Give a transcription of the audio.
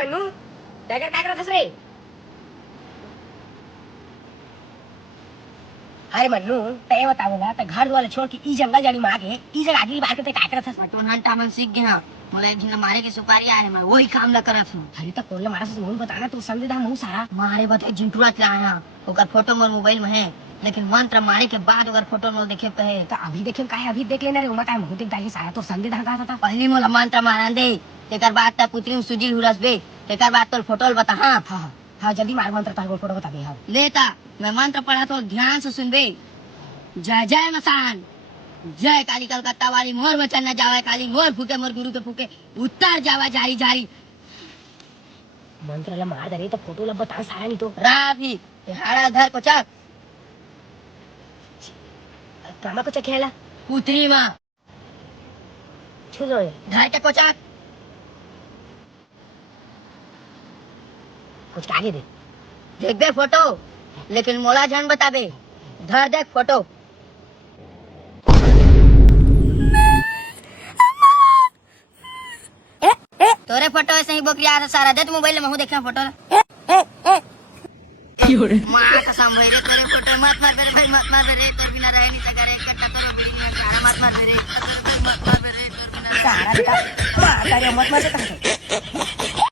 Mannu tiger काय करत रे? अरे मन्नू ते बताओ ना ते घर वाले छोड़ के ई जंगल जानी मागे ई जगह आगे बाहर के काय करत हस? तो हंटा मन सीख गया मोला एक दिन मारे के सुपारी आए मैं वही काम ला करत हूं। अरे तो कोले मारा से मुंह बताना तू समझदा मुंह सारा मारे बते जिंटुआ चलाया ओकर फोटो मोर मोबाइल में है लेकिन मंत्र मारे के बाद ओकर फोटो मोल देखे कहे तो अभी देखे काहे अभी देख लेना रे उमा काय मुंह देख दाई सारा तो समझदा का था पहली मोला मंत्र मारा दे तेकर बाद ता पुत्री सुजी हुरस बे तेकर बाद तोर फोटो बता। हां हां हां जल्दी मार मंत्र तार फोटो बता दे। हां लेता मैं मंत्र पढ़ा तो ध्यान से सुनबे। जय जय मसान जय काली कलकत्ता वाली मोर वचन न जावे काली मोर फूके मोर गुरु के फूके उत्तर जावा जारी जारी मंत्र ला मार दे रे तो फोटो ला बता सारा नहीं तो राभी हाड़ा घर को चक कामा को चखेला पुत्री मां छु जो घर के को चक कुछ आगे दे देख बे फोटो लेकिन मोला जन बताबे धर देख फोटो तोरे फोटो ऐसे ही बोकरिया सारा दे मोबाइल में हूं देखना फोटो मां कसम भाई रे तेरे फोटो मत मार मेरे भाई मत मार मेरे तोर बिना रह नहीं सका रे कट्टा तो बिल्डिंग में सारा मत मार मेरे मत मार मेरे तोर बिना सारा बेटा मार मत मार